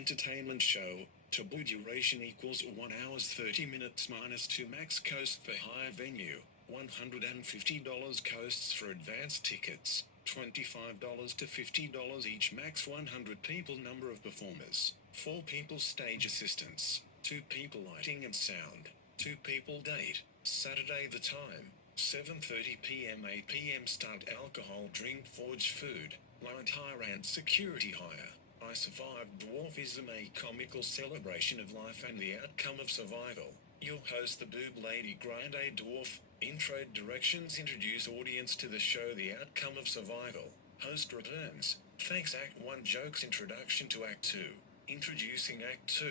entertainment show. Taboo duration equals 1 hours 30 minutes minus 2 max cost for hire venue. $150 costs for advance tickets. $25 to $50 each max 100 people number of performers. 4 people stage assistants. 2 people lighting and sound. 2 people date. Saturday the time. 7:30 p.m. 8 p.m. start alcohol drink forge food. Light hire and security hire. I Survived Dwarfism, a comical celebration of life and the outcome of survival. Your host the Boob Lady Grande Dwarf. Intro directions introduce audience to the show The Outcome of Survival. Host returns. Thanks Act 1 jokes introduction to Act 2. Introducing Act 2.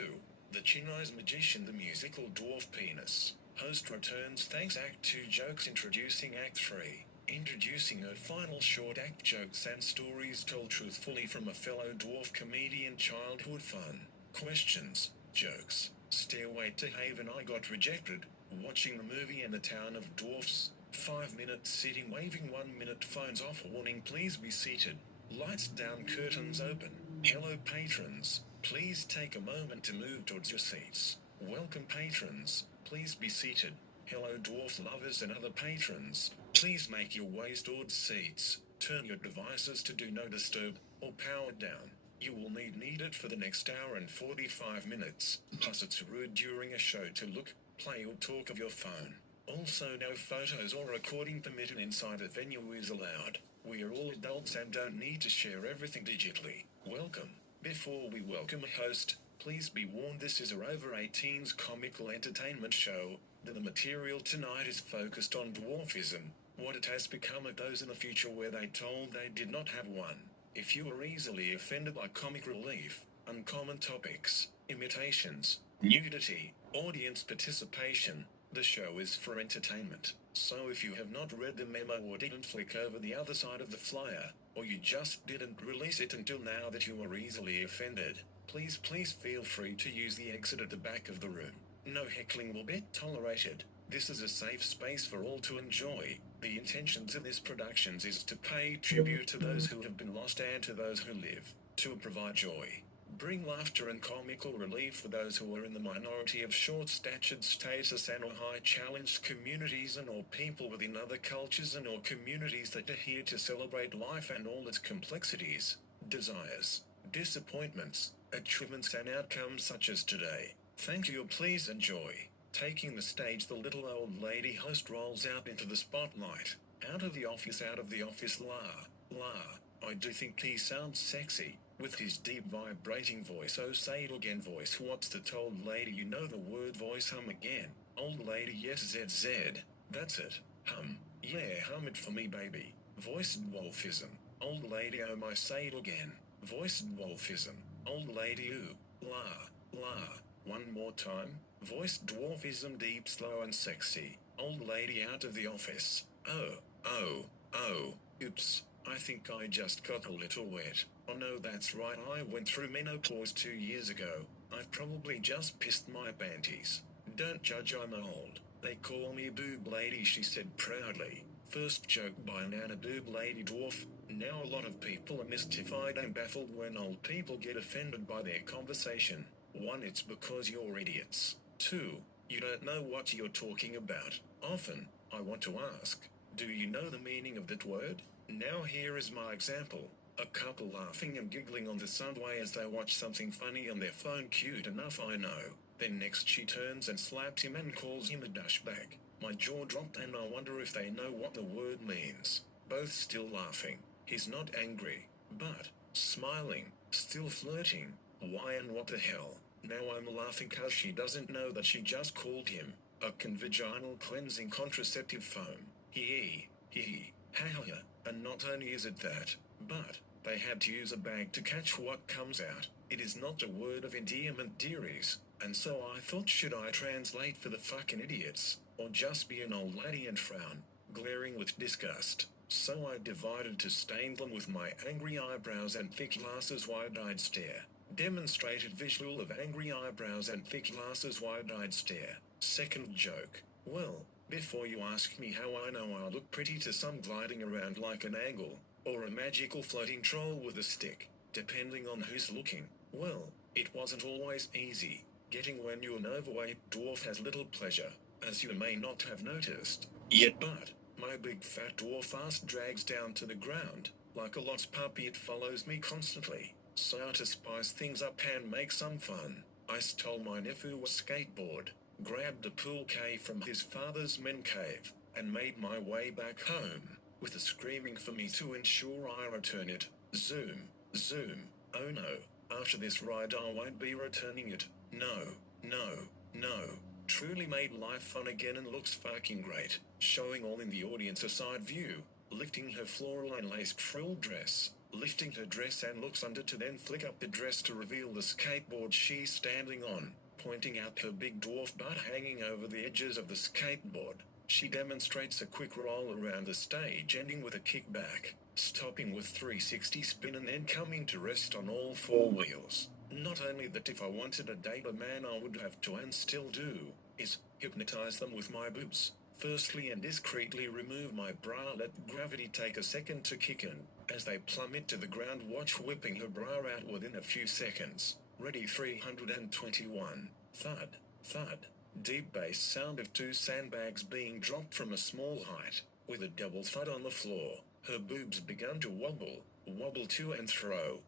The Chinese magician the musical dwarf penis. Host returns. Thanks Act 2 jokes introducing Act 3. Introducing her final short act jokes and stories told truthfully from a fellow dwarf comedian. Childhood fun. Questions. Jokes. Stairway to Haven. I got rejected. Watching the movie in the town of dwarfs. 5 minutes sitting waving. 1 minute phones off. Warning please be seated. Lights down curtains open. Hello patrons. Please take a moment to move towards your seats. Welcome patrons. Please be seated. Hello dwarf lovers and other patrons. Please make your ways towards seats. Turn your devices to do not disturb, or power down. You will need it for the next hour and 45 minutes. Plus it's rude during a show to look, play or talk of your phone. Also no photos or recording permitted inside a venue is allowed. We are all adults and don't need to share everything digitally. Welcome. Before we welcome a host, please be warned this is a over 18s comical entertainment show. The material tonight is focused on dwarfism, what it has become of those in the future where they told they did not have one. If you are easily offended by comic relief, uncommon topics, imitations, nudity, audience participation, the show is for entertainment. So if you have not read the memo or didn't flick over the other side of the flyer, or you just didn't release it until now that you are easily offended, please feel free to use the exit at the back of the room. No heckling will be tolerated. This is a safe space for all to enjoy. The intentions of this productions is to pay tribute to those who have been lost and to those who live, to provide joy, bring laughter and comical relief for those who are in the minority of short-statured status and or high-challenged communities and or people within other cultures and or communities that are here to celebrate life and all its complexities, desires, disappointments, achievements and outcomes such as today. Thank you. Please enjoy. Taking the stage, the little old lady host rolls out into the spotlight. Out of the office, la. I do think he sounds sexy, with his deep vibrating voice. Oh say it again voice. What's the old lady? You know the word voice. Hum again. Old lady. Yes ZZ. That's it. Hum. Yeah, hum it for me baby. Voice dwarfism. Old lady. Oh my, say it again. Voice dwarfism. Old lady. Ooh. La. One more time. Voice dwarfism, deep, slow and sexy. Old lady out of the office. Oh. Oops. I think I just got a little wet. Oh no, that's right, I went through menopause 2 years ago. I've probably just pissed my panties. Don't judge, I'm old. They call me Boob Lady, she said proudly. First joke by Nana Boob Lady Dwarf. Now a lot of people are mystified and baffled when old people get offended by their conversation. 1. It's because you're idiots. 2. You don't know what you're talking about. Often, I want to ask, do you know the meaning of that word? Now here is my example. A couple laughing and giggling on the subway as they watch something funny on their phone. Cute enough, I know. Then next she turns and slaps him and calls him a douchebag. My jaw dropped and I wonder if they know what the word means. Both still laughing. He's not angry, but smiling, still flirting. Why and what the hell? Now I'm laughing cause she doesn't know that she just called him a convaginal cleansing contraceptive foam. Hee. Ha. And not only is it that, but they had to use a bag to catch what comes out. It is not a word of endearment, dearies. And so I thought, should I translate for the fucking idiots, or just be an old lady and frown, glaring with disgust? So I divided to stain them with my angry eyebrows and thick glasses wide-eyed stare. Demonstrated visual of angry eyebrows and thick glasses wide-eyed stare. Second joke. Well, before you ask me how I know I look pretty to some gliding around like an angle, or a magical floating troll with a stick, depending on who's looking. Well, It wasn't always easy. Getting when you're an overweight dwarf has little pleasure, as you may not have noticed yet, but my big fat dwarf fast drags down to the ground. Like a lost puppy, it follows me constantly. So to spice things up and make some fun, I stole my nephew a skateboard, grabbed a pool cave from his father's men cave, and made my way back home, with a screaming for me to ensure I return it. Zoom, zoom, oh no, after this ride I won't be returning it. No, no, no. Truly made life fun again and looks fucking great, showing all in the audience a side view, lifting her floral and laced frill dress, lifting her dress and looks under to then flick up the dress to reveal the skateboard she's standing on, pointing out her big dwarf butt hanging over the edges of the skateboard. She demonstrates a quick roll around the stage, ending with a kickback, stopping with 360 spin and then coming to rest on all four wheels. Not only that, if I wanted to date a man I would have to, and still do, is hypnotize them with my boobs. Firstly, and discreetly remove my bra, let gravity take a second to kick in. As they plummet to the ground, watch whipping her bra out within a few seconds. Ready. 321. Thud, thud. Deep bass sound of two sandbags being dropped from a small height, with a double thud on the floor. Her boobs begun to wobble, wobble to and fro.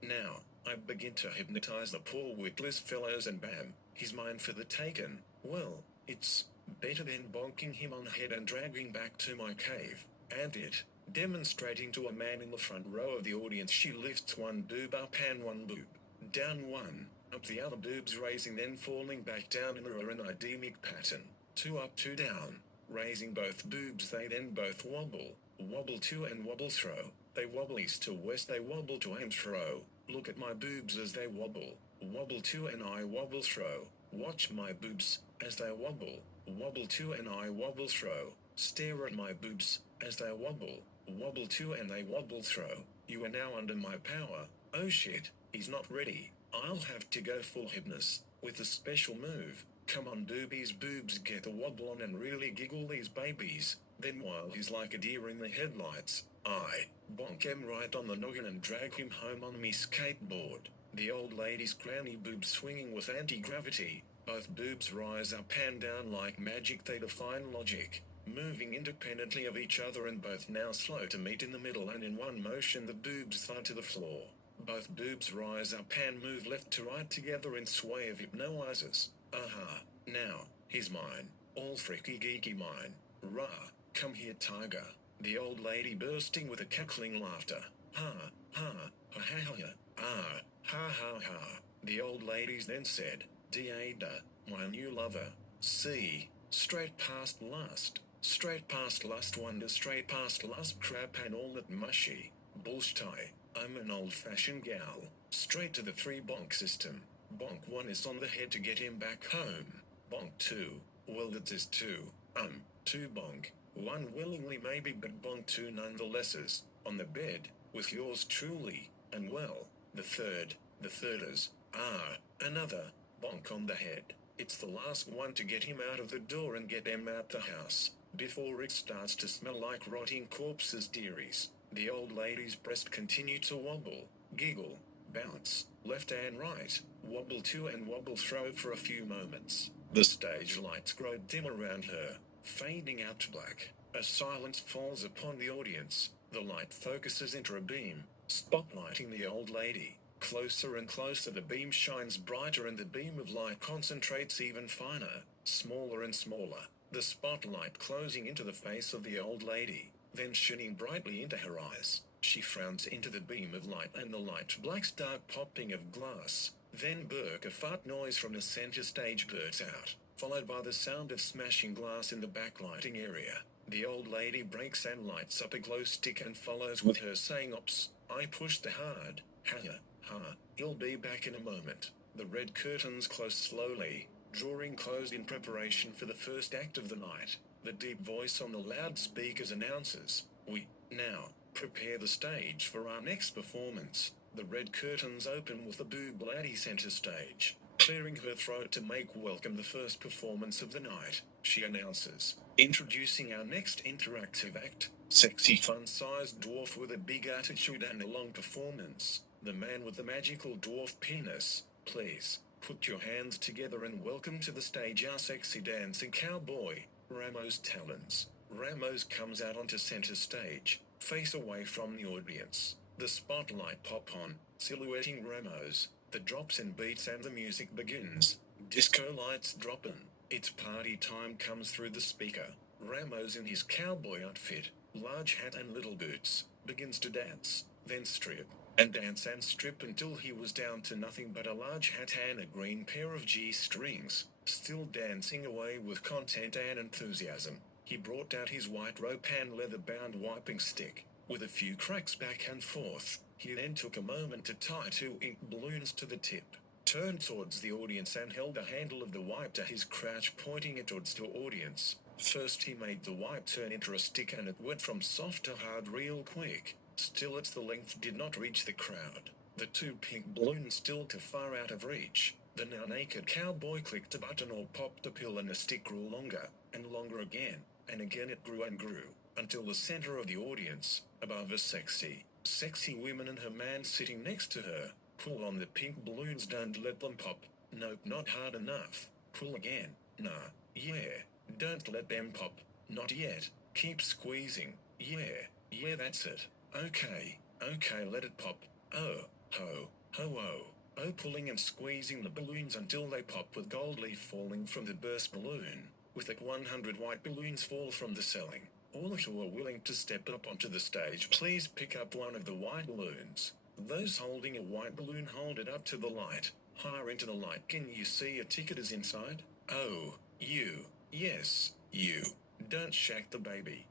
Now, I begin to hypnotize the poor witless fellows and bam, he's mine for the taken. Well, it's better than bonking him on the head and dragging back to my cave. And it, demonstrating to a man in the front row of the audience, she lifts one boob up and one boob down, one up, the other boobs raising then falling back down in a anidemic pattern. Two up, two down. Raising both boobs, they then both wobble, wobble to and wobble throw. They wobble east to west, they wobble to and throw. Look at my boobs as they wobble, wobble to and I wobble throw. Watch my boobs as they wobble, wobble to and I wobble throw. Stare at my boobs as they wobble, wobble to and they wobble throw. You are now under my power. Oh shit, he's not ready. I'll have to go full hypnos with a special move. Come on boobies, boobs, get the wobble on and really giggle these babies. Then while he's like a deer in the headlights, I bonk him right on the noggin and drag him home on me skateboard. The old lady's granny boobs swinging with anti-gravity. Both boobs rise up and down like magic, they define logic, moving independently of each other and both now slow to meet in the middle, and in one motion the boobs thud to the floor. Both boobs rise up and move left to right together in sway of hypnotizers. Aha, now, he's mine. All freaky geeky mine. Rah, come here tiger. The old lady bursting with a cackling laughter. Ha, ha, ha ha ha, ah, ha ha ha. The old ladies then said, Deada, my new lover. See, straight past lust, wonder, straight past lust, crap and all that mushy bullshit. I'm an old-fashioned gal. Straight to the 3 bonk system. Bonk 1 is on the head to get him back home. Bonk 2, well that is 2. 2 bonk. 1 willingly maybe, but bonk 2 nonetheless is on the bed, with yours truly, and well, the third is, another bonk on the head. It's the last one to get him out of the door and get him out the house, before it starts to smell like rotting corpses, dearies. The old lady's breast continued to wobble, giggle, bounce, left and right, wobble to and wobble throw for a few moments. The stage lights grow dim around her, fading out to black. A silence falls upon the audience. The light focuses into a beam, spotlighting the old lady. Closer and closer the beam shines brighter, and the beam of light concentrates even finer, smaller and smaller. The spotlight closing into the face of the old lady, then shining brightly into her eyes. She frowns into the beam of light, and the light blacks, dark popping of glass. Then a fart noise from the center stage bursts out, followed by the sound of smashing glass in the backlighting area. The old lady breaks and lights up a glow stick and follows with her saying, Ops, I pushed the hard. He'll be back in a moment. The red curtains close slowly, drawing close in preparation for the first act of the night. The deep voice on the loudspeakers announces, we now prepare the stage for our next performance. The red curtains open with the boob lady center stage, clearing her throat to make welcome the first performance of the night. She announces, introducing our next interactive act, sexy fun-sized dwarf with a big attitude and a long performance. The man with the magical dwarf penis, please, put your hands together and welcome to the stage our sexy dancing cowboy, Ramos Talons. Ramos comes out onto center stage, face away from the audience. The spotlight pop on, silhouetting Ramos. The drops in beats and the music begins. Disco lights droppin'. It's party time comes through the speaker. Ramos in his cowboy outfit, large hat and little boots, begins to dance, then strip, and dance and strip until he was down to nothing but a large hat and a green pair of G-strings, still dancing away with content and enthusiasm. He brought out his white rope and leather-bound wiping stick, with a few cracks back and forth. He then took a moment to tie 2 ink balloons to the tip, turned towards the audience and held the handle of the wipe to his crotch, pointing it towards the audience. First he made the wipe turn into a stick and it went from soft to hard real quick. Still its the length did not reach the crowd. The 2 pink balloons still too far out of reach. The now naked cowboy clicked a button or popped a pill and the stick grew longer, and longer again, and again it grew and grew, until the center of the audience, above a sexy woman and her man sitting next to her, pull on the pink balloons, don't let them pop. Nope, not hard enough. Pull again. Nah, yeah. Don't let them pop. Not yet. Keep squeezing. Yeah, that's it. Okay, let it pop. Oh, pulling and squeezing the balloons until they pop with gold leaf falling from the burst balloon. With it 100 white balloons fall from the ceiling. All who are willing to step up onto the stage, please pick up one of the white balloons. Those holding a white balloon, hold it up to the light. Higher into the light. Can you see a ticket is inside? Oh, you. Yes, you. Don't shack the baby.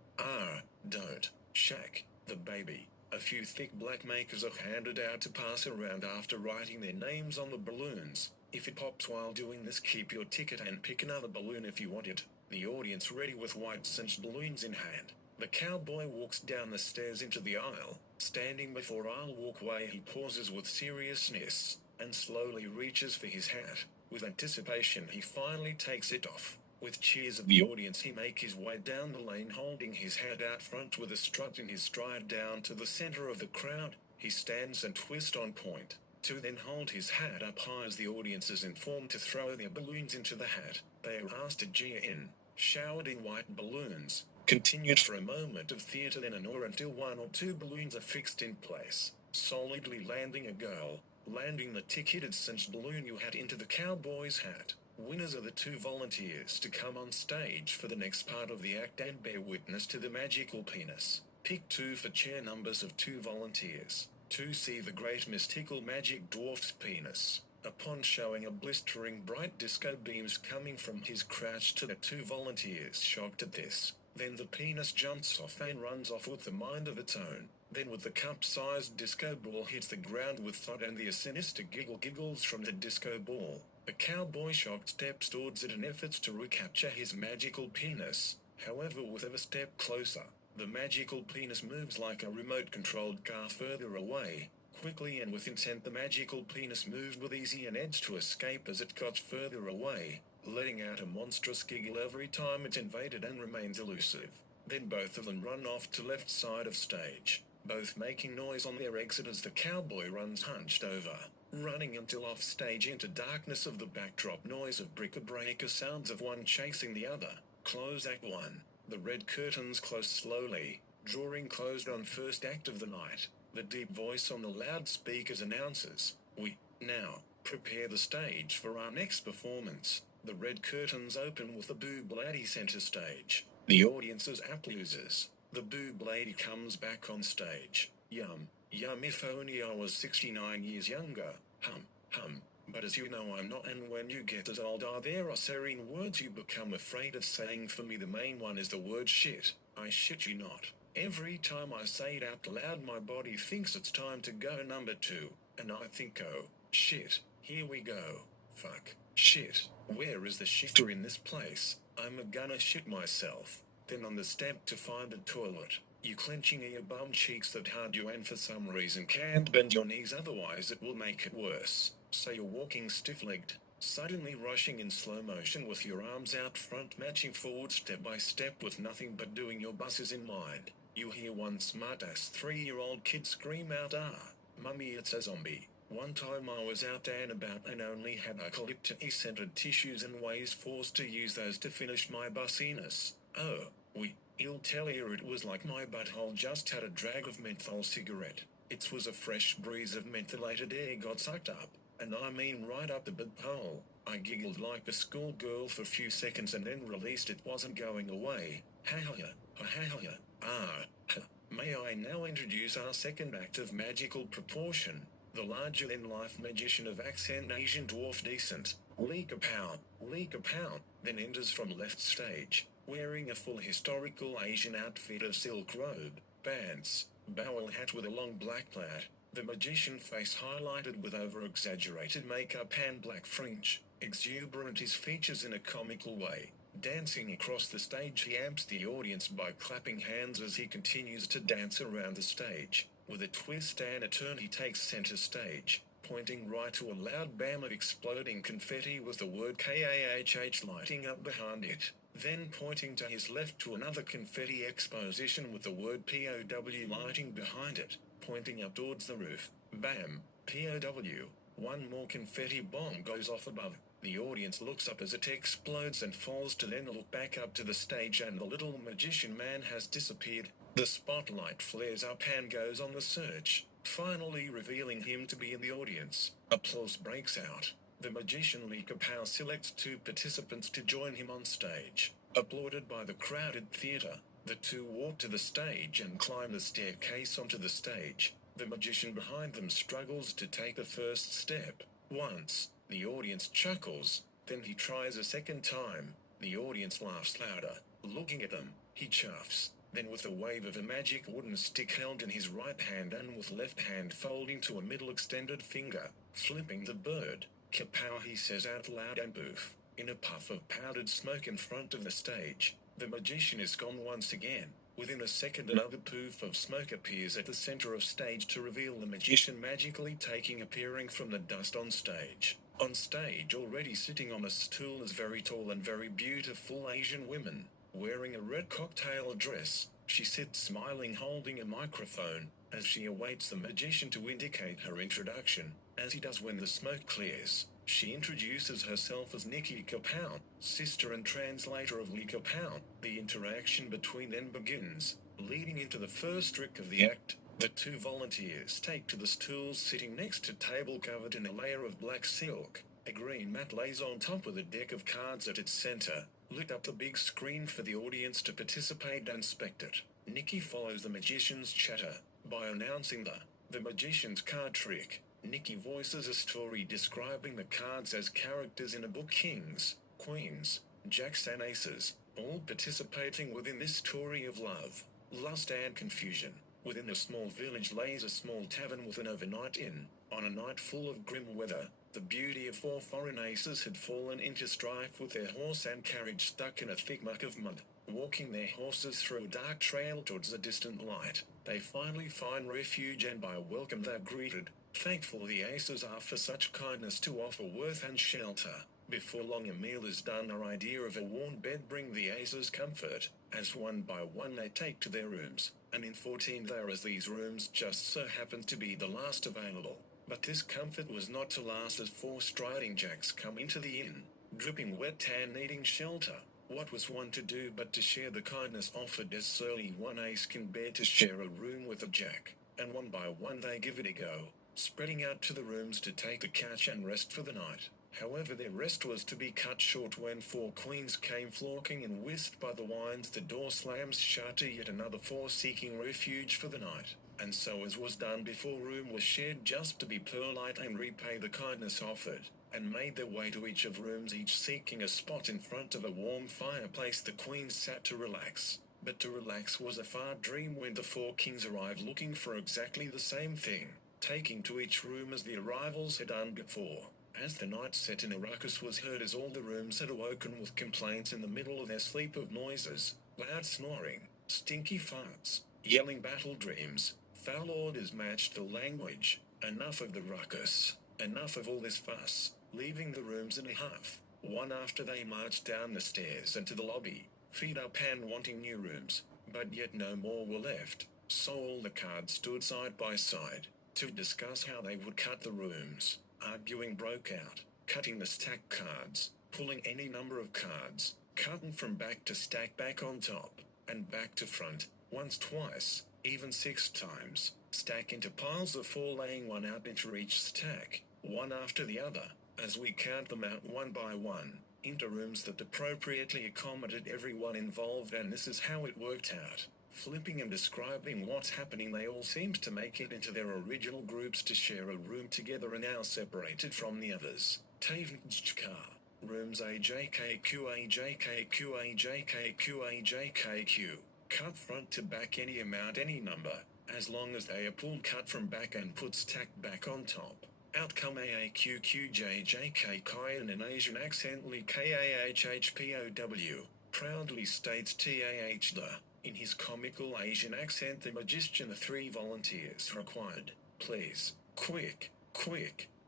Don't shack the baby. A few thick black makers are handed out to pass around after writing their names on the balloons. If it pops while doing this, keep your ticket and pick another balloon if you want it. The audience ready with white cinched balloons in hand. The cowboy walks down the stairs into the aisle. Standing before aisle walkway, he pauses with seriousness and slowly reaches for his hat. With anticipation he finally takes it off. With cheers of the audience he makes his way down the lane holding his hat out front with a strut in his stride down to the center of the crowd. He stands and twists on point, to then hold his hat up high as the audience is informed to throw their balloons into the hat. They are asked to cheer in, showered in white balloons. Continued for a moment of theater, then an awe until 1 or 2 balloons are fixed in place, solidly landing a girl, landing the ticketed cinched balloon you had into the cowboy's hat. Winners are the 2 volunteers to come on stage for the next part of the act and bear witness to the magical penis. Pick 2 for chair numbers of 2 volunteers, to see the great mystical magic dwarf's penis. Upon showing a blistering bright disco beams coming from his crotch to the 2 volunteers shocked at this. Then the penis jumps off and runs off with a mind of its own. Then with the cup-sized disco ball hits the ground with thud and the sinister giggle giggles from the disco ball. The cowboy shocked steps towards it in efforts to recapture his magical penis. However, with every step closer, the magical penis moves like a remote-controlled car further away. Quickly and with intent the magical penis moved with ease and edge to escape as it got further away, letting out a monstrous giggle every time it invaded and remains elusive. Then both of them run off to left side of stage, both making noise on their exit as the cowboy runs hunched over, running until off stage into darkness of the backdrop noise of brick-a-breaker sounds of one chasing the other. Close Act 1. The red curtains close slowly, drawing closed on first act of the night. The deep voice on the loudspeakers announces, "We now prepare the stage for our next performance." The red curtains open with the boob lady center stage. The audience's applauses. The boob lady comes back on stage. Yum, if only I was 69 years younger. Hum. But as you know I'm not, and when you get as old there are certain words you become afraid of saying. For me the main one is the word shit. I shit you not. Every time I say it out loud my body thinks it's time to go number 2, and I think, oh, shit, here we go. Fuck, shit, where is the shitter in this place? I'm gonna shit myself. Then on the step to find the toilet, you clenching your bum cheeks that hard you and for some reason can't bend your knees otherwise it will make it worse. So you're walking stiff-legged, suddenly rushing in slow motion with your arms out front matching forward step by step with nothing but doing your buses in mind. You hear one smart-ass 3-year-old kid scream out, "Ah!" Mummy, it's a zombie. One time I was out and about and only had eucalyptus-scented tissues and was forced to use those to finish my bussiness. Oh, you'll tell you it was like my butthole just had a drag of menthol cigarette. It was a fresh breeze of mentholated air got sucked up, and I mean right up the butthole. I giggled like a schoolgirl for a few seconds and then released it wasn't going away. May I now introduce our second act of magical proportion, the larger-than-life magician of accent Asian dwarf decent, Lee Kapow, then enters from left stage, wearing a full historical Asian outfit of silk robe, pants, bowel hat with a long black plait, the magician face highlighted with over-exaggerated makeup and black fringe, exuberant his features in a comical way. Dancing across the stage, he amps the audience by clapping hands as he continues to dance around the stage. With a twist and a turn, he takes center stage, pointing right to a loud bam of exploding confetti with the word KAHH lighting up behind it. Then pointing to his left to another confetti exposition with the word POW lighting behind it, pointing up towards the roof. Bam! POW. One more confetti bomb goes off above. The audience looks up as it explodes and falls to then look back up to the stage, and the little magician man has disappeared. The spotlight flares up and goes on the search, finally revealing him to be in the audience. Applause breaks out. The magician Lee Kapow selects 2 participants to join him on stage. Applauded by the crowded theater, the 2 walk to the stage and climb the staircase onto the stage. The magician behind them struggles to take the first step. Once, the audience chuckles, then he tries a second time. The audience laughs louder. Looking at them, he chuffs. Then with a wave of a magic wooden stick held in his right hand and with left hand folding to a middle extended finger, flipping the bird, Kapow, he says out loud, and poof, in a puff of powdered smoke in front of the stage, the magician is gone once again. Within a second, another poof of smoke appears at the center of stage to reveal the magician magically appearing from the dust on stage. On stage, already sitting on a stool, is very tall and very beautiful Asian woman, wearing a red cocktail dress. She sits smiling, holding a microphone, as she awaits the magician to indicate her introduction. As he does when the smoke clears, she introduces herself as Nikki Kapow, sister and translator of Lee Kapow. The interaction between them begins, leading into the first trick of the act. The 2 volunteers take to the stools sitting next to table covered in a layer of black silk. A green mat lays on top with a deck of cards at its center. Lit up the big screen for the audience to participate and spectate. Nikki follows the magician's chatter by announcing the magician's card trick. Nikki voices a story describing the cards as characters in a book: kings, queens, jacks and aces, all participating within this story of love, lust and confusion. Within a small village lays a small tavern with an overnight inn. On a night full of grim weather, the beauty of 4 foreign aces had fallen into strife with their horse and carriage stuck in a thick muck of mud. Walking their horses through a dark trail towards a distant light, they finally find refuge, and by welcome they're greeted. Thankful the aces are for such kindness to offer worth and shelter. Before long a meal is done, our idea of a warm bed bring the aces comfort, as one by one they take to their rooms, and in 14 there, as these rooms just so happened to be the last available. But this comfort was not to last, as 4 striding jacks come into the inn, dripping wet and needing shelter. What was one to do but to share the kindness offered, as surely one ace can bear to share a room with a jack, and one by one they give it a go, spreading out to the rooms to take a couch and rest for the night. However, their rest was to be cut short when 4 queens came flocking and whisked by the winds. The door slams shut to yet another 4 seeking refuge for the night, and so as was done before, room was shared just to be polite and repay the kindness offered, and made their way to each of rooms, each seeking a spot in front of a warm fireplace. The queens sat to relax, but to relax was a far dream when the 4 kings arrived looking for exactly the same thing, taking to each room as the arrivals had done before. As the night set in, a ruckus was heard as all the rooms had awoken with complaints in the middle of their sleep of noises, loud snoring, stinky farts, yelling battle dreams. Foul orders matched the language. Enough of the ruckus, enough of all this fuss. Leaving the rooms in a huff, one after they marched down the stairs and to the lobby, feet up and wanting new rooms, but yet no more were left, so all the cards stood side by side, to discuss how they would cut the rooms. Arguing broke out, cutting the stack cards, pulling any number of cards, cutting from back to stack back on top, and back to front, once, twice, even 6 times, stack into piles of 4, laying one out into each stack, one after the other, as we count them out one by one, into rooms that appropriately accommodated everyone involved, and this is how it worked out. Flipping and describing what's happening, they all seemed to make it into their original groups to share a room together and now separated from the others. Tavnjka. Rooms AJKQAJKQAJKQAJKQ. Cut front to back any amount, any number, as long as they are pulled cut from back and put stacked back on top. Outcome AAQQJJK in an Asian accent KAHHPOW. Proudly states TAH in his comical Asian accent. The magician, the 3 volunteers required. Please, quick,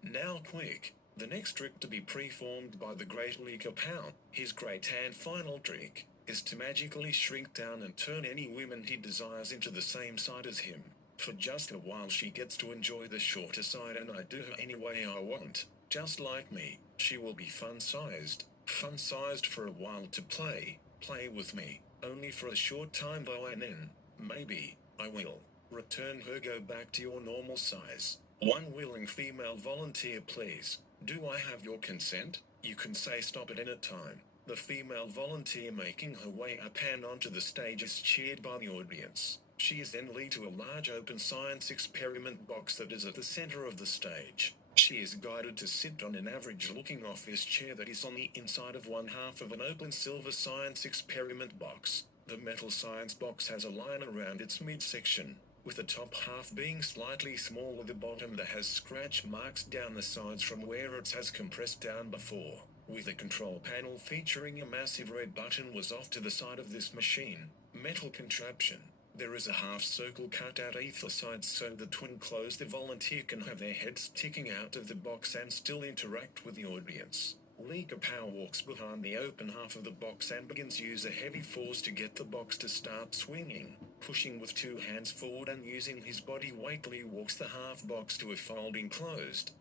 now quick. The next trick to be performed by the great Lika Pound, his great and final trick, is to magically shrink down and turn any woman he desires into the same side as him. For just a while she gets to enjoy the shorter side, and I do her any way I want. Just like me, she will be fun-sized for a while to play with me, only for a short time though, and then, maybe, I will return her, go back to your normal size. One willing female volunteer, please. Do I have your consent? You can say stop at any time. The female volunteer making her way up and onto the stage is cheered by the audience. She is then led to a large open science experiment box that is at the center of the stage. She is guided to sit on an average-looking office chair that is on the inside of one half of an open silver science experiment box. The metal science box has a line around its midsection, with the top half being slightly smaller, the bottom that has scratch marks down the sides from where it has compressed down before. With a control panel featuring a massive red button was off to the side of this machine, metal contraption. There is a half circle cut out either side so that when closed the volunteer can have their head sticking out of the box and still interact with the audience. Lika Pow walks behind the open half of the box and begins to use a heavy force to get the box to start swinging. Pushing with 2 hands forward and using his body weight, Lee walks the half box to a folding closed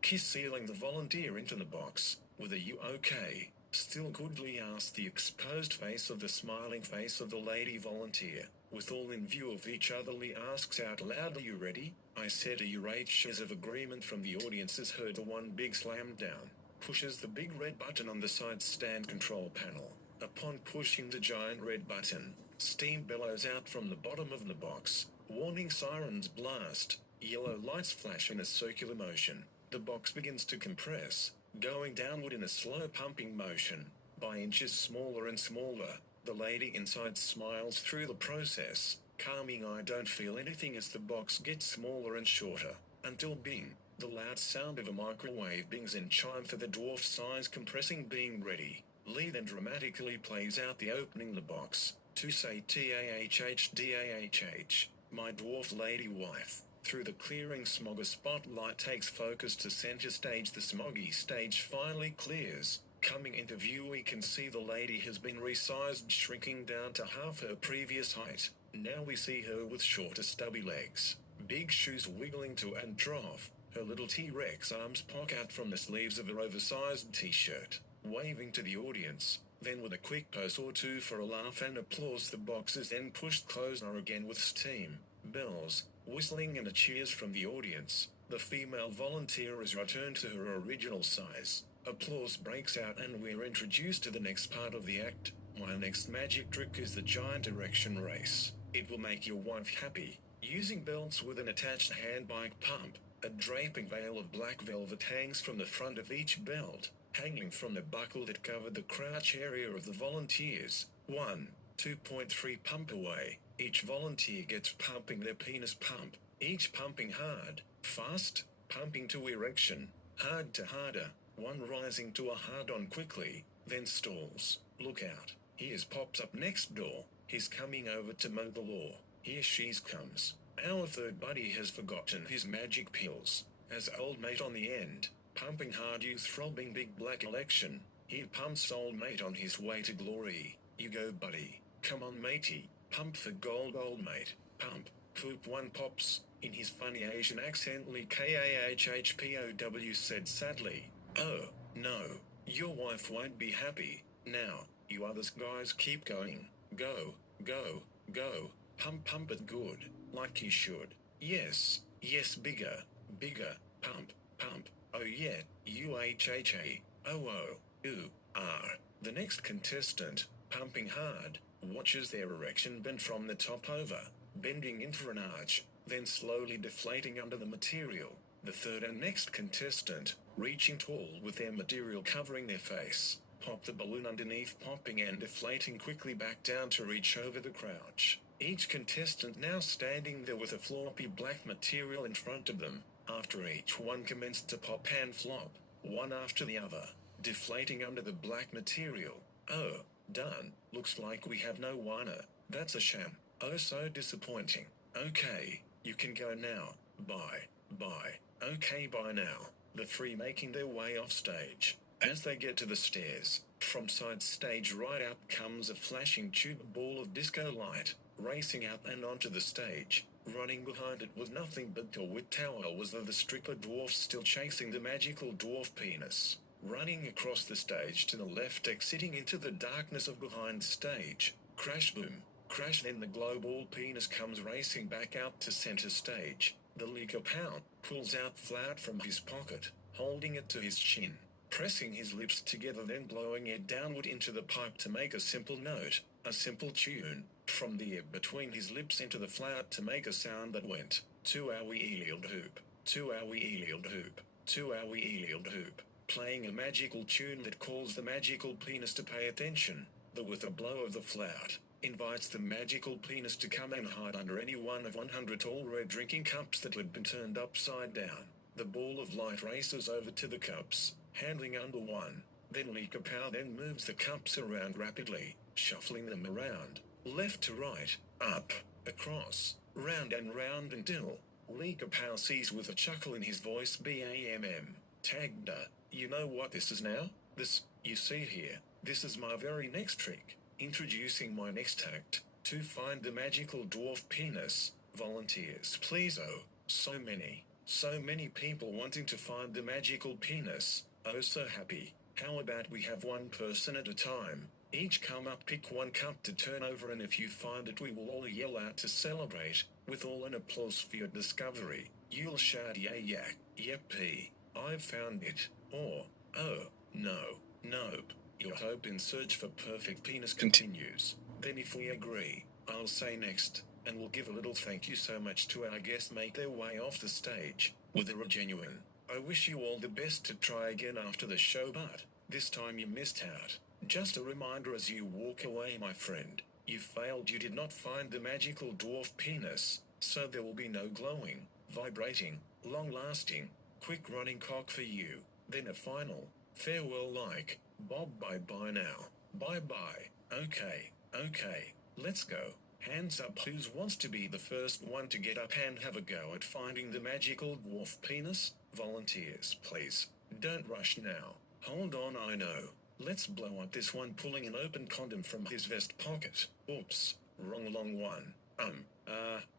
kiss, sealing the volunteer into the box. With a "You okay? Still good?" Lee asks the exposed face of the smiling face of the lady volunteer. With all in view of each other, Lee asks out loud, "Are you ready?" I said, "Are you ready?" Shares of agreement from the audience is heard. The one big slam down pushes the big red button on the side stand control panel. Upon pushing the giant red button, steam bellows out from the bottom of the box. Warning sirens blast. Yellow lights flash in a circular motion. The box begins to compress, going downward in a slow pumping motion, by inches smaller and smaller. The lady inside smiles through the process, calming. I don't feel anything as the box gets smaller and shorter, until bing, the loud sound of a microwave bings and chime for the dwarf size compressing being ready. Lee then dramatically plays out the opening the box, to say TAHHDAHH, my dwarf lady wife. Through the clearing smog, a spotlight takes focus to center stage. The smoggy stage finally clears. Coming into view, we can see the lady has been resized, shrinking down to half her previous height. Now we see her with shorter stubby legs, big shoes wiggling to and fro. Her little T-Rex arms poke out from the sleeves of her oversized t-shirt, waving to the audience. Then with a quick pose or two for a laugh and applause, the box is then pushed closer again with steam, bells, whistling and a cheers from the audience. The female volunteer is returned to her original size. Applause breaks out and we're introduced to the next part of the act. My next magic trick is the giant erection race. It will make your wife happy. Using belts with an attached hand bike pump, a draping veil of black velvet hangs from the front of each belt, hanging from the buckle that covered the crouch area of the volunteers. 2.3 pump away. Each volunteer gets pumping their penis pump, each pumping hard, fast, pumping to erection, hard to harder, one rising to a hard-on quickly, then stalls. Look out, here's pops up next door. He's coming over to mow the lawn. Here she's comes. Our third buddy has forgotten his magic pills. As old mate on the end, pumping hard, you throbbing big black election. He pumps old mate on his way to glory. You go buddy, come on matey, pump for gold old mate, pump, poop one pops, In his funny Asian accent, Lee Kahhpow said sadly, "Oh, no, your wife won't be happy. Now, you others guys keep going. Go, go, go, pump it good, like you should. Yes, yes, bigger, bigger, pump, pump, oh yeah, UHHA, ooh, ah." The next contestant, pumping hard, watches their erection bend from the top over, bending in for an arch, then slowly deflating under the material. The third and next contestant, reaching tall with their material covering their face, pop the balloon underneath, popping and deflating quickly back down to reach over the crouch. Each contestant now standing there with a floppy black material in front of them, after each one commenced to pop and flop, one after the other, deflating under the black material. Oh, done. Looks like we have no winner. That's a sham. Oh, so disappointing. Okay, you can go now. Bye. Bye. Okay, bye now. The three making their way off stage. As they get to the stairs, from side stage right out comes a flashing tube ball of disco light, racing out and onto the stage. Running behind it was nothing but a wet towel was the stripper dwarf still chasing the magical dwarf penis. Running across the stage to the left, exiting into the darkness of behind stage. Crash, boom, crash, then the glow ball penis comes racing back out to center stage. The leaker pound pulls out flat from his pocket, holding it to his chin, pressing his lips together, then blowing it downward into the pipe to make a simple note, a simple tune, from the air between his lips into the flout to make a sound that went, to our wee hoop, to our wee hoop, to our wee hoop, playing a magical tune that calls the magical penis to pay attention. With a blow of the flout, invites the magical penis to come and hide under any one of 100 tall red drinking cups that had been turned upside down. The ball of light races over to the cups, handling under one. Then Leaker Pow then moves the cups around rapidly, shuffling them around, left to right, up, across, round and round until Leaker Pow sees with a chuckle in his voice, "BAMM, Tagda, you know what this is now? This, you see here, this is my very next trick. Introducing my next act, to find the magical dwarf penis. Volunteers, please. Oh, so many people wanting to find the magical penis. Oh, so happy. How about we have one person at a time? Each come up, pick one cup to turn over, and if you find it, we will all yell out to celebrate, with all an applause for your discovery. You'll shout, yeah, yippee, I've found it. Or, oh, no, nope. Your hope in search for perfect penis continues. Then if we agree, I'll say next, and we'll give a little thank you so much to our guests make their way off the stage, with a genuine, I wish you all the best to try again after the show, but this time you missed out. Just a reminder as you walk away, my friend, you failed, you did not find the magical dwarf penis, so there will be no glowing, vibrating, long-lasting, quick-running cock for you. Then a final farewell like, Bob, bye now. Bye. Okay, let's go. Hands up, who wants to be the first one to get up and have a go at finding the magical dwarf penis? Volunteers, please. Don't rush now. Hold on, I know. Let's blow up this one pulling an open condom from his vest pocket. Oops, wrong one.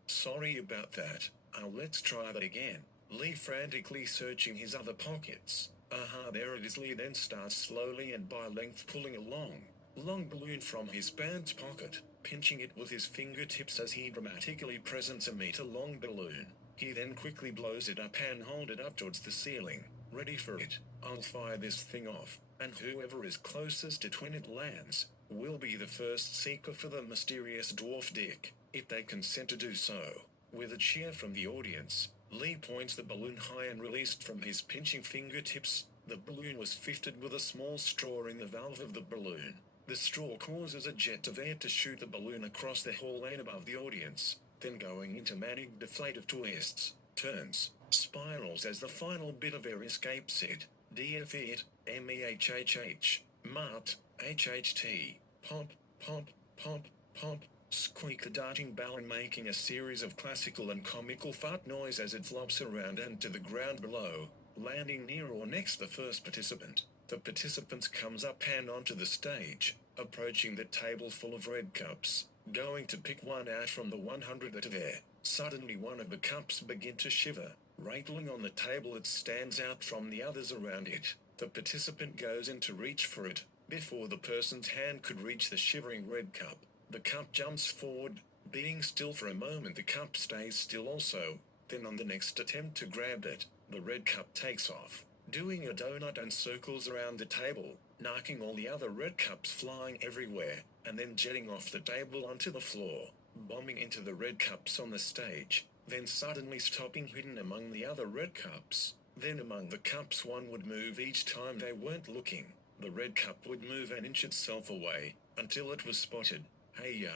Sorry about that. Let's try that again. Lee frantically searching his other pockets. Aha, there it is. Lee then starts slowly and by length pulling a long balloon from his pants pocket, pinching it with his fingertips as he dramatically presents a meter-long balloon. He then quickly blows it up and holds it up towards the ceiling. Ready for it? I'll fire this thing off, and whoever is closest to when it lands will be the first seeker for the mysterious dwarf dick, if they consent to do so. With a cheer from the audience, Lee points the balloon high and released from his pinching fingertips. The balloon was fitted with a small straw in the valve of the balloon. The straw causes a jet of air to shoot the balloon across the hall and above the audience, then going into manic deflative twists, turns, spirals as the final bit of air escapes it. DF it, MEHHH, MART, HHT, pop, squeak, the darting balloon making a series of classical and comical fart noise as it flops around and to the ground below, landing near or next the first participant. The participants comes up and onto the stage, approaching the table full of red cups, going to pick one out from the 100 that are there. Suddenly one of the cups began to shiver, rattling on the table. It stands out from the others around it. The participant goes in to reach for it. Before the person's hand could reach the shivering red cup, the cup jumps forward. Being still for a moment, the cup stays still also. Then on the next attempt to grab it, the red cup takes off, doing a donut and circles around the table, knocking all the other red cups flying everywhere, and then jetting off the table onto the floor, bombing into the red cups on the stage, then suddenly stopping hidden among the other red cups. Then among the cups one would move each time they weren't looking. The red cup would move and inch itself away, until it was spotted. "Hey ya,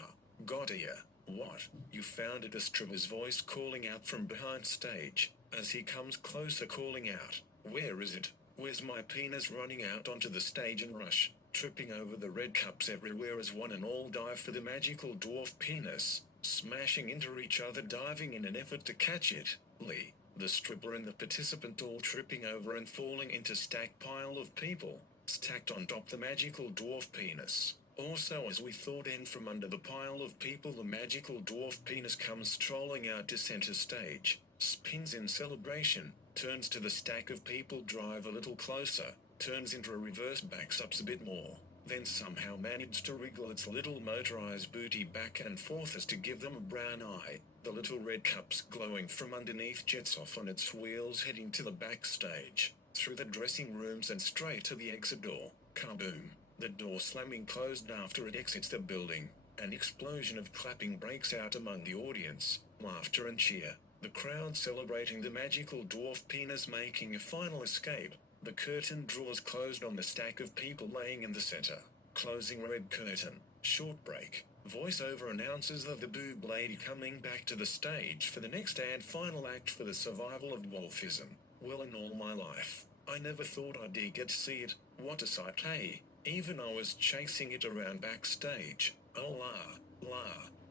got ya. What, you found it?" a stripper's voice calling out from behind stage, as he comes closer calling out, "Where is it? Where's my penis?" running out onto the stage and rush, tripping over the red cups everywhere as one and all dive for the magical dwarf penis, smashing into each other, diving in an effort to catch it. Lee, the stripper and the participant all tripping over and falling into stacked pile of people, stacked on top the magical dwarf penis. Also, as we thought, in from under the pile of people, the magical dwarf penis comes strolling out to center stage, spins in celebration, turns to the stack of people, drive a little closer, turns into a reverse, backs up a bit more, then somehow managed to wriggle its little motorized booty back and forth as to give them a brown eye. The little red cups glowing from underneath jets off on its wheels, heading to the backstage, through the dressing rooms and straight to the exit door. Kaboom! The door slamming closed after it exits the building. An explosion of clapping breaks out among the audience, laughter and cheer. The crowd celebrating the magical dwarf penis making a final escape. The curtain draws closed on the stack of people laying in the center. Closing red curtain. Short break. Voiceover announces of the boob lady coming back to the stage for the next and final act for the survival of dwarfism. Well, in all my life, I never thought I'd get to see it. What a sight, hey! Even I was chasing it around backstage. Oh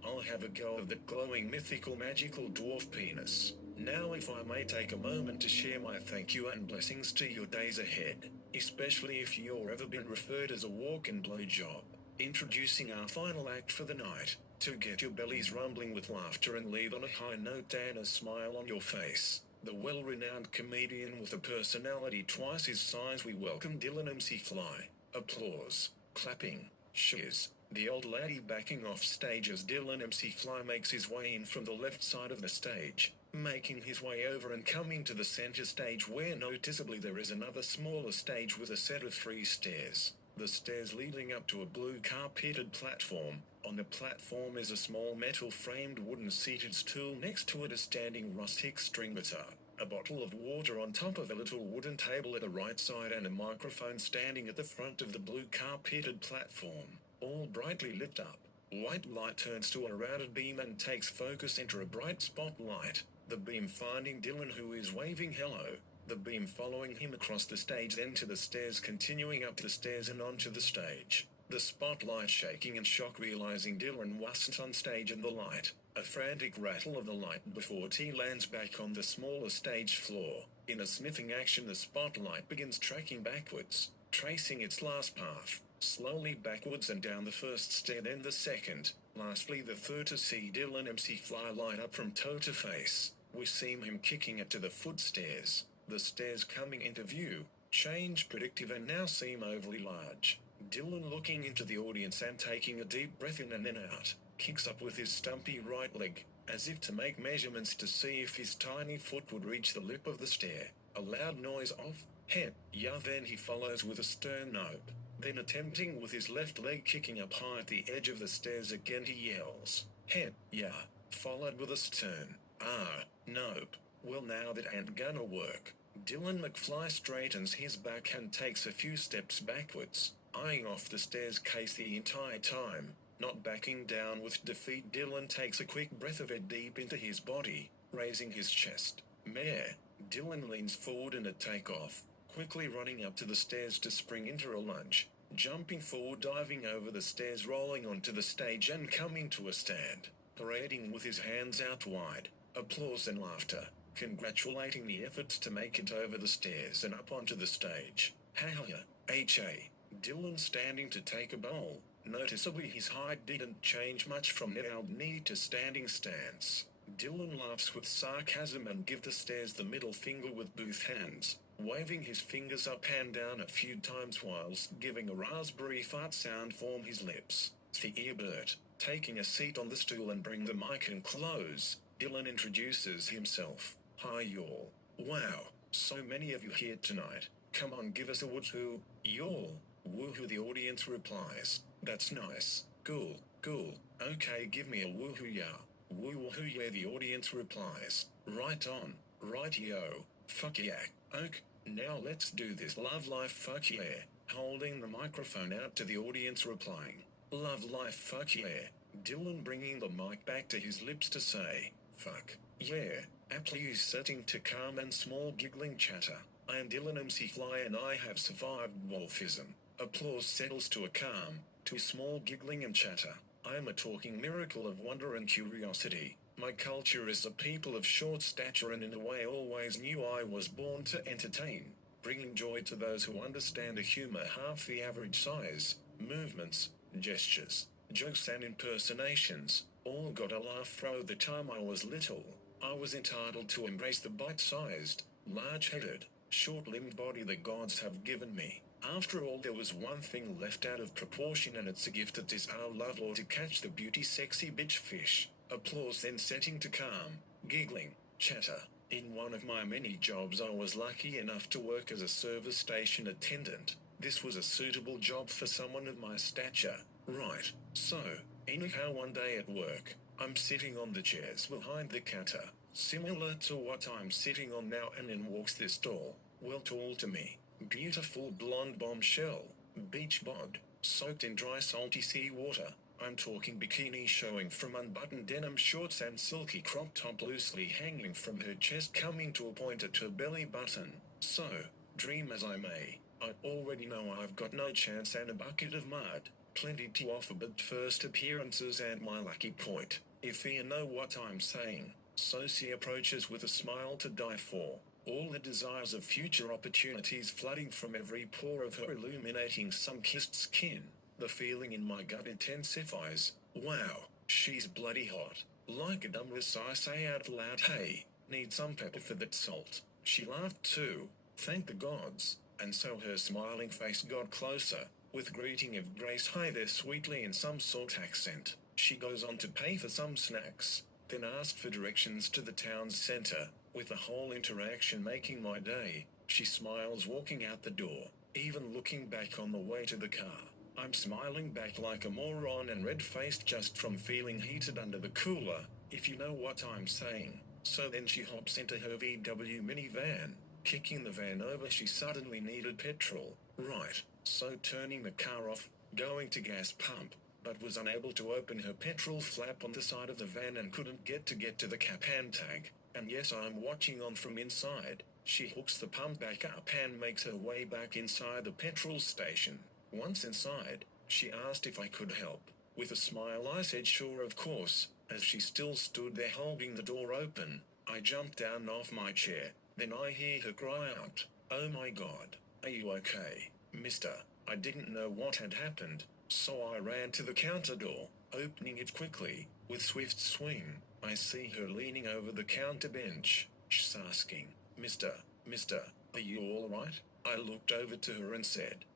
I'll have a go of that glowing mythical magical dwarf penis. Now if I may take a moment to share my thank you and blessings to your days ahead, especially if you're ever been referred as a walk-in blowjob. Introducing our final act for the night, to get your bellies rumbling with laughter and leave on a high note and a smile on your face. The well-renowned comedian with a personality twice his size, we welcome Dylan MC Fly. Applause, clapping, cheers. The old lady backing off stage as Dylan MC Fly makes his way in from the left side of the stage, making his way over and coming to the center stage, where noticeably there is another smaller stage with a set of 3 stairs. The stairs leading up to a blue carpeted platform. On the platform is a small metal-framed wooden seated stool, next to it a standing rustic string guitar, a bottle of water on top of a little wooden table at the right side, and a microphone standing at the front of the blue carpeted platform, all brightly lit up. White light turns to a rounded beam and takes focus into a bright spotlight, the beam finding Dylan, who is waving hello. The beam following him across the stage, then to the stairs, continuing up the stairs and onto the stage. The spotlight shaking in shock, realizing Dylan wasn't on stage, and the light. A frantic rattle of the light before T lands back on the smaller stage floor. In a sniffing action, the spotlight begins tracking backwards, tracing its last path, slowly backwards and down the first stair, then the second, lastly the third, to see Dylan MC Fly light up from toe to face. We see him kicking it to the foot stairs. The stairs coming into view, change predictive and now seem overly large. Dylan, looking into the audience and taking a deep breath in and then out, kicks up with his stumpy right leg, as if to make measurements to see if his tiny foot would reach the lip of the stair. A loud noise of, "Heh, yeah," then he follows with a stern nope. Then attempting with his left leg, kicking up high at the edge of the stairs again, he yells, "Heh, yeah," followed with a stern, "Ah, nope." Well, now that ain't gonna work. Dylan McFly straightens his back and takes a few steps backwards, eyeing off the staircase the entire time, not backing down with defeat. Dylan takes a quick breath of air deep into his body, raising his chest. Meh. Dylan leans forward in a takeoff, quickly running up to the stairs to spring into a lunge, jumping forward, diving over the stairs, rolling onto the stage and coming to a stand, parading with his hands out wide. Applause and laughter, congratulating the efforts to make it over the stairs and up onto the stage. Hallelujah. H.A. Dylan standing to take a bowl. Noticeably his height didn't change much from now knee to standing stance. Dylan laughs with sarcasm and gives the stares the middle finger with both hands, waving his fingers up and down a few times whilst giving a raspberry fart sound from his lips. The earbird, taking a seat on the stool and bring the mic in close, Dylan introduces himself. Hi y'all. Wow, so many of you here tonight. Come on, give us a woohoo. Y'all. Woohoo, the audience replies. That's nice. Cool. Okay, give me a woohoo yeah. Woohoo yeah, the audience replies. Right on. Right yo. Fuck yeah. Ok, now let's do this. Love life fuck yeah. Holding the microphone out to the audience replying. Love life fuck yeah. Dylan bringing the mic back to his lips to say, fuck yeah. Aptly setting to calm and small giggling chatter. I am Dylan MC Fly and I have survived dwarfism. Applause settles to a calm, to small giggling and chatter. I am a talking miracle of wonder and curiosity. My culture is a people of short stature and in a way always knew I was born to entertain, bringing joy to those who understand a humor half the average size. Movements, gestures, jokes and impersonations, all got a laugh fro the time I was little. I was entitled to embrace the bite-sized, large-headed, short-limbed body the gods have given me. After all, there was one thing left out of proportion and it's a gift that is our love or to catch the beauty sexy bitch fish. Applause then setting to calm, giggling, chatter. In one of my many jobs I was lucky enough to work as a service station attendant. This was a suitable job for someone of my stature. Right. So, anyhow one day at work, I'm sitting on the chairs behind the counter, similar to what I'm sitting on now, and in walks this tall, tall to me, beautiful blonde bombshell, beach bod, soaked in dry salty sea water. I'm talking bikini showing from unbuttoned denim shorts and silky crop top loosely hanging from her chest coming to a point at her belly button. So, dream as I may, I already know I've got no chance and a bucket of mud, plenty to offer but first appearances and my lucky point, if you know what I'm saying. So she approaches with a smile to die for, all the desires of future opportunities flooding from every pore of her illuminating sun-kissed skin. The feeling in my gut intensifies. Wow, she's bloody hot. Like a dumbass I say out loud, hey, need some pepper for that salt. She laughed too, thank the gods, and so her smiling face got closer, with greeting of grace hi there sweetly in some sort accent. She goes on to pay for some snacks, then asked for directions to the town's center, with the whole interaction making my day. She smiles walking out the door, even looking back on the way to the car. I'm smiling back like a moron and red-faced just from feeling heated under the cooler, if you know what I'm saying. So then she hops into her VW minivan, kicking the van over. She suddenly needed petrol. Right, so turning the car off, going to gas pump, but was unable to open her petrol flap on the side of the van and couldn't get to the cap and tag. And yes, I'm watching on from inside. She hooks the pump back up and makes her way back inside the petrol station. Once inside, she asked if I could help. With a smile I said sure of course, as she still stood there holding the door open. I jumped down off my chair, then I hear her cry out, "Oh my God, are you okay, mister?" I didn't know what had happened, so I ran to the counter door, opening it quickly. With swift swing, I see her leaning over the counter bench. She's asking, Mister, are you all right? I looked over to her and said,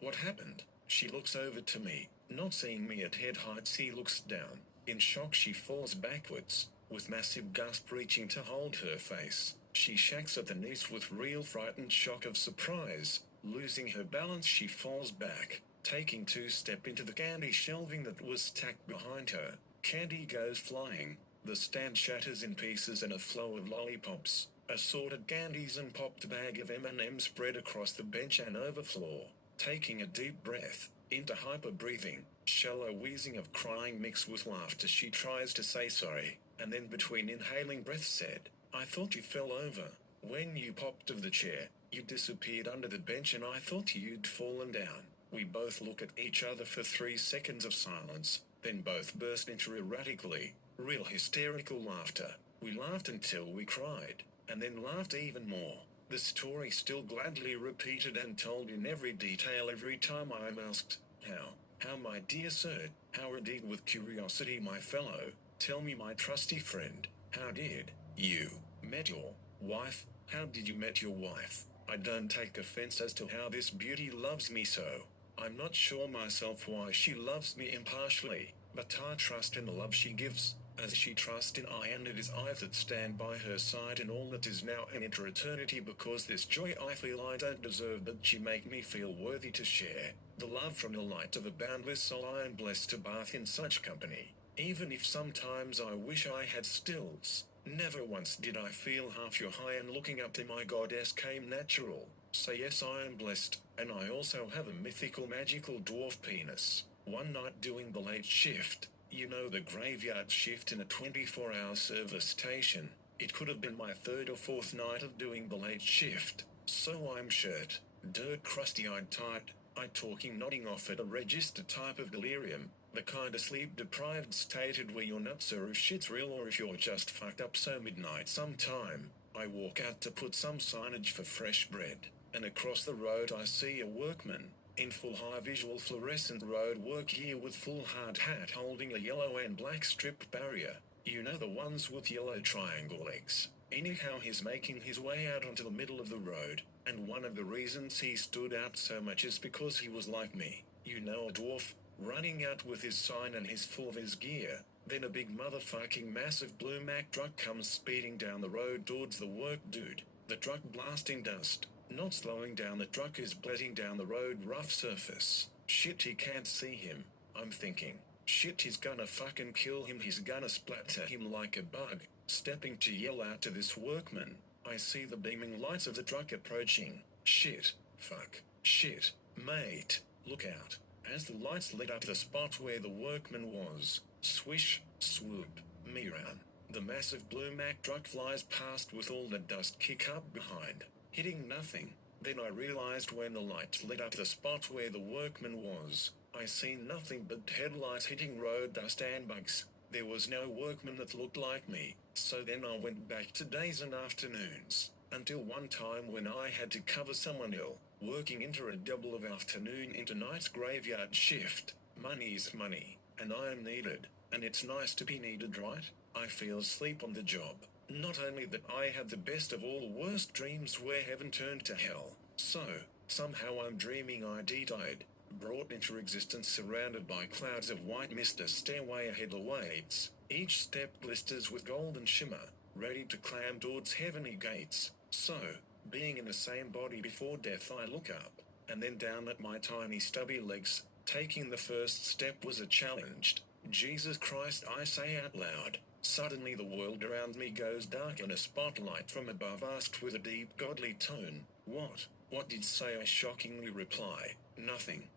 What happened? She looks over to me, not seeing me at head height. She looks down. In shock she falls backwards, with massive gasp reaching to hold her face. She shakes at the knees with real frightened shock of surprise. Losing her balance she falls back, taking 2 steps into the candy shelving that was stacked behind her. Candy goes flying. The stand shatters in pieces and a flow of lollipops, assorted candies and popped bag of M&Ms spread across the bench and overflow. Taking a deep breath, into hyper-breathing, shallow wheezing of crying mixed with laughter she tries to say sorry, and then between inhaling breaths said, I thought you fell over. When you popped of the chair, you disappeared under the bench and I thought you'd fallen down. We both look at each other for 3 seconds of silence, then both burst into erratically, real hysterical laughter. We laughed until we cried, and then laughed even more. The story still gladly repeated and told in every detail every time I'm asked, how my dear sir, how indeed with curiosity my fellow, Tell me, my trusty friend, how did you met your wife? How did you met your wife? I don't take offense as to how this beauty loves me so. I'm not sure myself why she loves me impartially, but I trust in the love she gives, as she trusts in I, and it is I that stand by her side in all that is now and into eternity, because this joy I feel I don't deserve, but she make me feel worthy to share the love from the light of a boundless soul. I am blessed to bath in such company, even if sometimes I wish I had stills. Never once did I feel half your high, and looking up to my goddess came natural. So yes, I am blessed, and I also have a mythical magical dwarf penis. One night doing the late shift, you know, the graveyard shift in a 24-hour service station, it could have been my third or fourth night of doing the late shift, so I'm shirt, dirt crusty-eyed tight, I talking nodding off at a register type of delirium, the kind of sleep-deprived stated where you're not sure if shit's real or if you're just fucked up. So midnight sometime, I walk out to put some signage for fresh bread, and across the road I see a workman, in full high visual fluorescent road work gear with full hard hat, holding a yellow and black strip barrier, you know, the ones with yellow triangle legs. Anyhow, he's making his way out onto the middle of the road, and one of the reasons he stood out so much is because he was like me, you know, a dwarf, running out with his sign and his full viz gear. Then a big motherfucking massive blue Mack truck comes speeding down the road towards the work dude, the truck blasting dust, not slowing down. The truck is blasting down the road, rough surface. Shit, he can't see him. I'm thinking, shit, he's gonna fucking kill him, he's gonna splatter him like a bug. Stepping to yell out to this workman, I see the beaming lights of the truck approaching. Shit, fuck, shit, mate, look out. As the lights lit up the spot where the workman was, swish, swoop, me round. The massive blue Mack truck flies past with all the dust kick up behind, hitting nothing. Then I realized when the lights lit up the spot where the workman was, I seen nothing but headlights hitting road dust and bugs. There was no workman that looked like me, so then I went back to days and afternoons, until one time when I had to cover someone ill, working into a double of afternoon into night's graveyard shift. Money's money, and I am needed, and it's nice to be needed, right? I feel sleep on the job. Not only that, I had the best of all worst dreams where heaven turned to hell. So, somehow I'm dreaming I died, brought into existence surrounded by clouds of white mist. A stairway ahead awaits, each step glisters with golden shimmer, ready to climb towards heavenly gates. So, being in the same body before death, I look up, and then down at my tiny stubby legs. Taking the first step was a challenge. Jesus Christ, I say out loud. Suddenly the world around me goes dark, and a spotlight from above asked with a deep godly tone, "What? What did say?" I shockingly reply, "Nothing.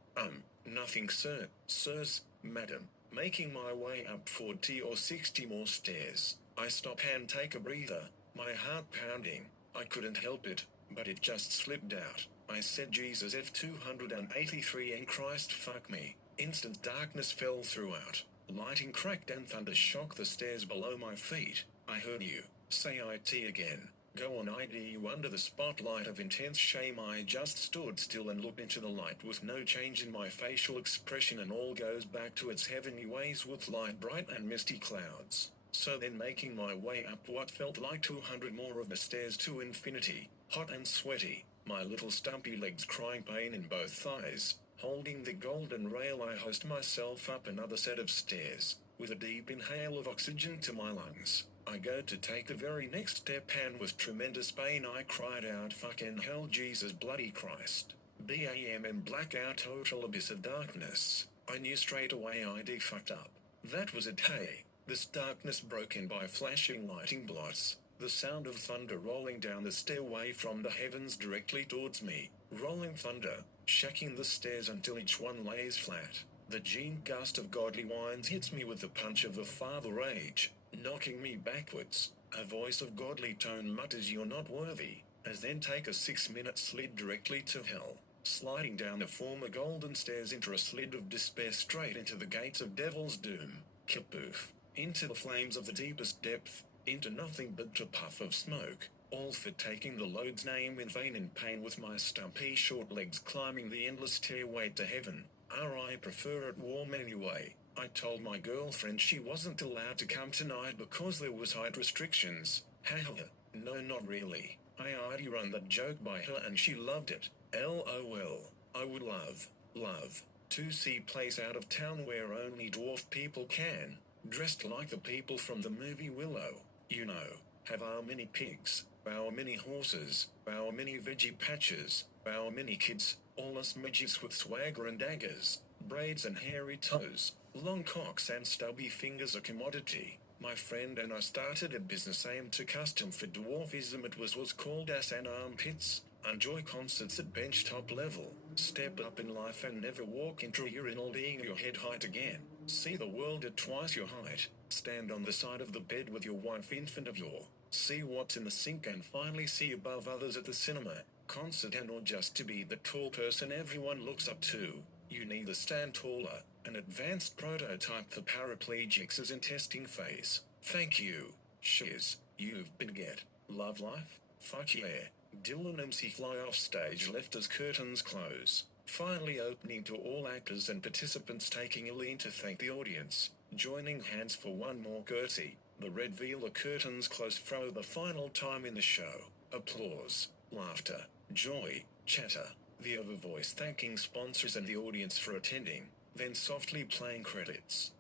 Nothing, sir, sirs, madam." Making my way up 40 or 60 more stairs, I stop and take a breather, my heart pounding. I couldn't help it, but it just slipped out. I said Jesus F283 and Christ fuck me. Instant darkness fell throughout. Lightning cracked and thunder shocked the stairs below my feet. I heard you say IT again. Go on, ID you. Under the spotlight of intense shame, I just stood still and looked into the light with no change in my facial expression, and all goes back to its heavenly ways with light, bright and misty clouds. So then, making my way up what felt like 200 more of the stairs to infinity, hot and sweaty, my little stumpy legs crying pain in both thighs, holding the golden rail, I hoist myself up another set of stairs. With a deep inhale of oxygen to my lungs, I go to take the very next step, and with tremendous pain I cried out, "Fucking hell, Jesus bloody Christ." BAM, blackout, total abyss of darkness. I knew straight away I'd fucked up. That was it. Hey, this darkness broken by flashing lightning blots, the sound of thunder rolling down the stairway from the heavens directly towards me, rolling thunder, shaking the stairs until each one lays flat. The gene gust of godly winds hits me with the punch of the father rage, knocking me backwards. A voice of godly tone mutters, "You're not worthy," as then take a 6-minute slid directly to hell, sliding down the former golden stairs into a slid of despair straight into the gates of devil's doom. Kapoof. Into the flames of the deepest depth, into nothing but a puff of smoke, all for taking the Lord's name in vain, in pain with my stumpy short legs climbing the endless stairway to heaven. I prefer it warm anyway. I told my girlfriend she wasn't allowed to come tonight because there was height restrictions. Haha. No, not really. I already run that joke by her and she loved it. LOL. I would love to see place out of town where only dwarf people can, dressed like the people from the movie Willow. You know, have our mini pigs, our mini horses, our mini veggie patches, our mini kids, all us midgets with swagger and daggers, braids and hairy toes, long cocks and stubby fingers a commodity. My friend and I started a business aimed to custom for dwarfism. It was called Ass and Armpits. Enjoy concerts at benchtop level, step up in life and never walk into a urinal being your head height again. See the world at twice your height. Stand on the side of the bed with your wife infant of your. See what's in the sink and finally see above others at the cinema, concert and or just to be the tall person everyone looks up to. You neither stand taller, an advanced prototype for paraplegics is in testing phase. Thank you. Shiz, you've been get. Love life? Fuck yeah. Dylan MC fly off stage left as curtains close. Finally opening to all actors and participants taking a lean to thank the audience. Joining hands for one more curtsy. The reveal the curtains close for the final time in the show. Applause, laughter, joy, chatter. The other voice thanking sponsors and the audience for attending. Then softly playing credits.